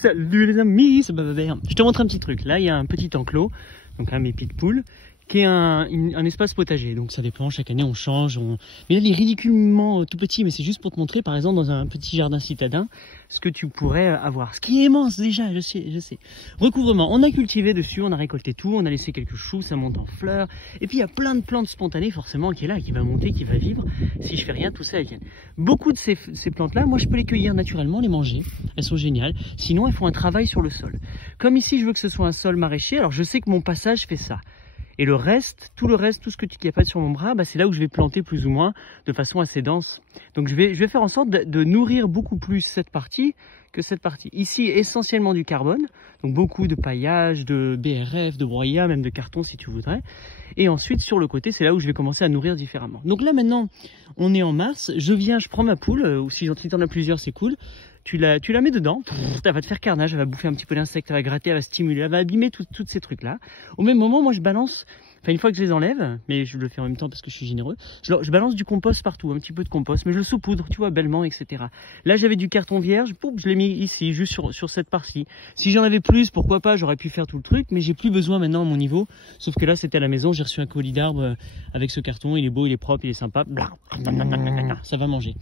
Salut les amis, c'est Bababert. Je te montre un petit truc. Là, il y a un petit enclos, donc mes pitbulls, qui est un espace potager. Donc ça dépend, chaque année on change. Mais là, il est ridiculement tout petit, mais c'est juste pour te montrer, par exemple, dans un petit jardin citadin, ce que tu pourrais avoir. Ce qui est immense déjà, je sais. Recouvrement, on a cultivé dessus, on a récolté tout, on a laissé quelques choux, ça monte en fleurs. Et puis il y a plein de plantes spontanées, forcément, qui est là, qui va monter, qui va vivre. Si je fais rien, tout ça, elles viennent. Beaucoup de ces plantes-là, moi je peux les cueillir naturellement, les manger. Elles sont géniales. Sinon, elles font un travail sur le sol. Comme ici, je veux que ce soit un sol maraîcher, alors je sais que mon passage fait ça. Et le reste, tout ce que tu as pas sur mon bras, bah, c'est là où je vais planter plus ou moins de façon assez dense. Donc je vais faire en sorte de nourrir beaucoup plus cette partie que cette partie. Ici, essentiellement du carbone, donc beaucoup de paillage, de BRF, de broyat, même de carton si tu voudrais. Et ensuite, sur le côté, c'est là où je vais commencer à nourrir différemment. Donc là, maintenant, on est en mars, je prends ma poule, ou si tu en as plusieurs, c'est cool. Tu la mets dedans, elle va te faire carnage, elle va bouffer un petit peu d'insectes, elle va gratter, elle va stimuler, elle va abîmer tous ces trucs-là. Au même moment, moi je balance, une fois que je les enlève, mais je le fais en même temps parce que je suis généreux, je balance du compost partout, un petit peu de compost, mais je le saupoudre, tu vois, bellement, etc. Là j'avais du carton vierge, je l'ai mis ici, juste sur cette partie. Si j'en avais plus, pourquoi pas, j'aurais pu faire tout le truc, mais j'ai plus besoin maintenant à mon niveau, sauf que là c'était à la maison, j'ai reçu un colis d'arbres avec ce carton, il est beau, il est propre, il est sympa, ça va manger.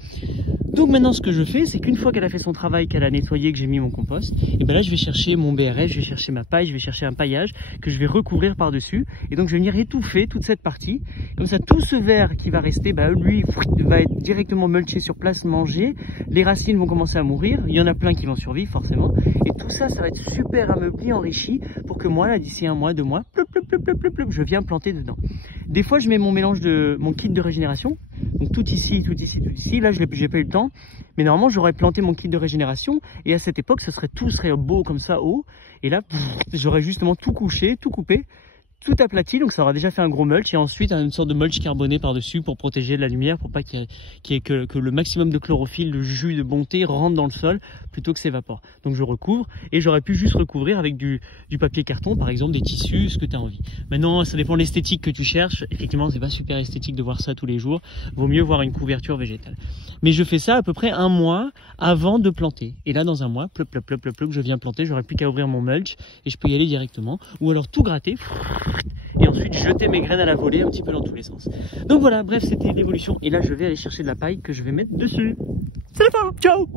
Donc maintenant ce que je fais, c'est qu'une fois qu'elle a fait son travail, qu'elle a nettoyé, que j'ai mis mon compost, et ben là je vais chercher mon BRF, je vais chercher ma paille, je vais chercher un paillage que je vais recouvrir par dessus, et donc je vais venir étouffer toute cette partie. Comme ça tout ce verre qui va rester, lui va être directement mulché sur place, mangé, les racines vont commencer à mourir, il y en a plein qui vont survivre forcément, et tout ça, ça va être super ameubli, enrichi, pour que moi là d'ici un mois, 2 mois, je viens planter dedans. Des fois je mets mon mélange mon kit de régénération, donc tout ici, là j'ai pas eu le temps, mais normalement j'aurais planté mon kit de régénération, et à cette époque tout serait beau comme ça, haut, et là j'aurais justement tout couché, tout coupé, tout aplati, donc ça aura déjà fait un gros mulch, et ensuite une sorte de mulch carboné par dessus pour protéger de la lumière, pour pas qu'il y ait que le maximum de chlorophylle, de jus de bonté rentre dans le sol plutôt que s'évapore. Donc je recouvre, et j'aurais pu juste recouvrir avec du papier carton, par exemple des tissus, ce que tu as envie. Maintenant ça dépend de l'esthétique que tu cherches, effectivement c'est pas super esthétique de voir ça tous les jours, vaut mieux voir une couverture végétale. Mais je fais ça à peu près un mois avant de planter, et là dans un mois, je viens planter, j'aurais plus qu'à ouvrir mon mulch, et je peux y aller directement, ou alors tout gratter, et ensuite jeter mes graines à la volée un petit peu dans tous les sens. Donc voilà, bref, c'était l'évolution. Et là, je vais aller chercher de la paille que je vais mettre dessus. C'est la fin, ciao!